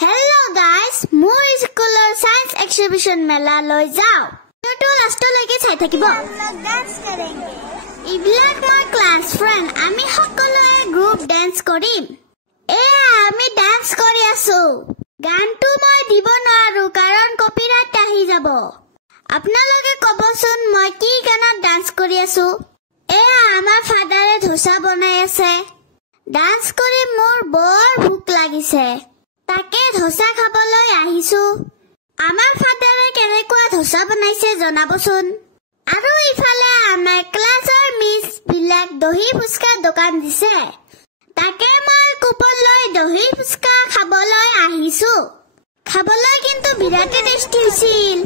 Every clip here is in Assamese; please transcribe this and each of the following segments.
Hello guys, মোৰ স্কুলৰ সায়েন্স এক্সিবিশন মেলা লৈ যাও। তো লাষ্ট লৈকে চাই থাকিব। ডান্স কৰেंगे। ইবিলাক মোৰ ক্লাস ফ্ৰেন্ড, আমি সকলোৱে গ্ৰুপ ডান্স কৰিম। আমি ডান্স কৰি আছো। গানটো মই দিব নোৱাৰো কাৰণ কপিৰাইট আহি যাব। আপোনালোকে কবচোন মই কি গানত ডান্স কৰি আছো। আমাৰ ফাদাৰে ধোসা বনাই আছে। ডান্স কৰি মোৰ বৰ ভোক লাগিছে। তাকে ধোসা খাবলৈ আহিছো। আমাৰ ফাদাৰে কেনেকুৱা ধোসা বনাইছে জনাবচোন। আৰু ইফালে আমাৰ ক্লাছৰ মিছ বিলাক দহি ফুচকা দোকান দিছে। তাকে মই কুপন লৈ দহি ফুচকা খাবলৈ আহিছো। খাবলৈ কিন্তু বিৰাট টেষ্টি হৈছিল।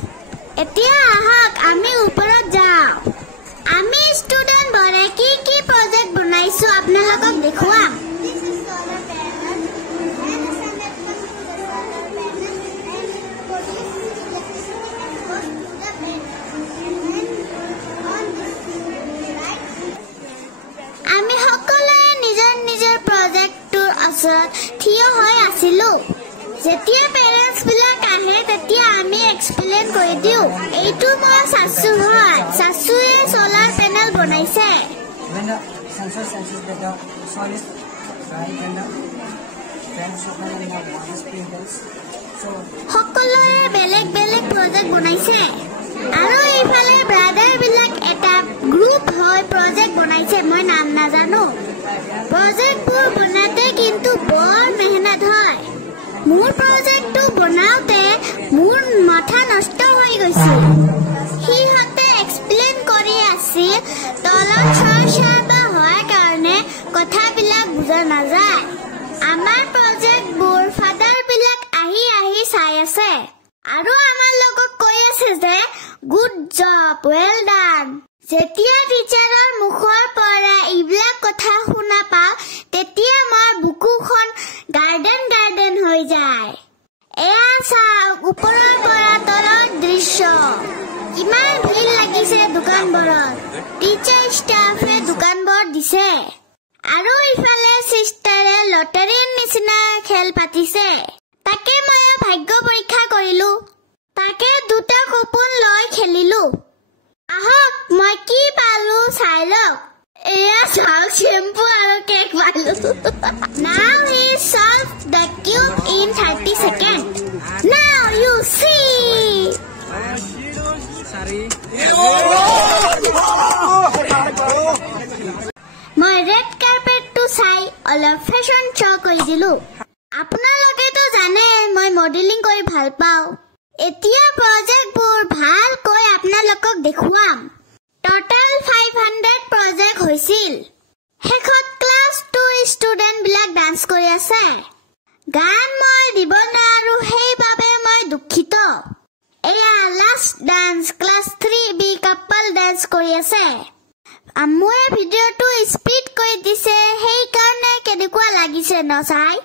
এতিয়া আহক আমি ওপৰত যাওঁ। আমি ষ্টুডেন্ট বৰে কি কি প্ৰজেক্ট বনাইছো আপোনালোকক দেখুৱাম। আমি সকলোৱে নিজৰ নিজৰ প্ৰজেক্টৰ ওচৰত থিয় হৈ আছিলো। যেতিয়া পেৰেণ্টছ বিলাক আহে তেতিয়া আমি এক্সপ্লেইন কৰি দিওঁ। এইটো মোৰ চাচু হয়। চাচুৱে সোলাৰ পেনেল বনাইছে। সকলোৱে বেলেগ বেলেগ প্ৰজেক্ট বনাইছে। আৰু এইফালে ব্ৰাদাৰ বিলাক এটা গ্ৰুপ হৈ প্ৰজেক্ট বনাইছে। মই নাম নাজানো। প্ৰজেক্টবোৰ বনাতে কিন্তু বৰ মেহনত হয়। মোৰ প্ৰজেক্টটো বনাওতে মোৰ মাথা নষ্ট হৈ গৈছিল। সিহঁতে এক্সপ্লেইন কৰি আছিল তলত চৰ্চা হোৱাৰ কাৰণে কথাবিলাক বুজা নাযায়। আমাৰ প্ৰজেক্টবোৰ ফাদাৰ বিলাক আহি আহি চাই আছে আৰু আমাৰ লগত কৈ আছে যে গুড জব, ৱেল ডান। যেতিয়া টিচাৰৰ মুখৰ পৰা এইবিলাক কথা শুনা পাওঁ তেতিয়া মোৰ বুকুখন গাৰ্ডেন গাৰ্ডেন হৈ যায়। এয়া চাওক ওপৰৰ পৰা তলৰ দৃশ্য। কিমান ভিৰ লাগিছে দোকানবোৰত। টিচাৰ ষ্টাফে দোকানবোৰ দিছে। আৰু ইফালে চিষ্টাৰে লটাৰীৰ নিচিনা খেল পাতিছে। তাকে মই ভাগ্য পৰীক্ষা কৰিলো। তাকে দুটা কুপন লৈ খেলিলো। আহক মই কি পালো চাই লওক। এয়া চাওক শ্যাম্পু আৰু কেক পালো। Now we solve the cube in 30 seconds. Now you see. মই ৰেড কাৰ্পেটটো চাই অলপ ফেশ্বন শ্ব' কৰি দিলো। আপোনালোকেতো জানে মই মডেলিং কৰি ভাল পাওঁ। এতিয়া প্ৰজেক্টবোৰ ভালকৈ আপোনালোকক দেখুৱাম। টোটাল 500 প্ৰজেক্ট হৈছিল। শেষত ক্লাছ 2 ষ্টুডেন্ট বিলাক ডান্স কৰি আছে। গান মই দিব নোৱাৰো সেইবাবে মই দুখিত। এয়া last dance class 3B couple dance কৰি আছে। মই ভিডিঅ'টো স্পীড কৰি দিছে সেইকাৰণে কেনেকুৱা লাগিছে নচাই।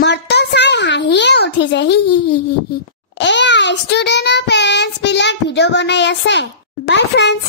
মৰতো চাই হাঁহিয়ে উঠিছে। এয়া ষ্টুডেন্টৰ পেৰেণ্টছ বিলাক ভিডিঅ' বনাই আছে। বাই ফ্ৰেণ্ডছ।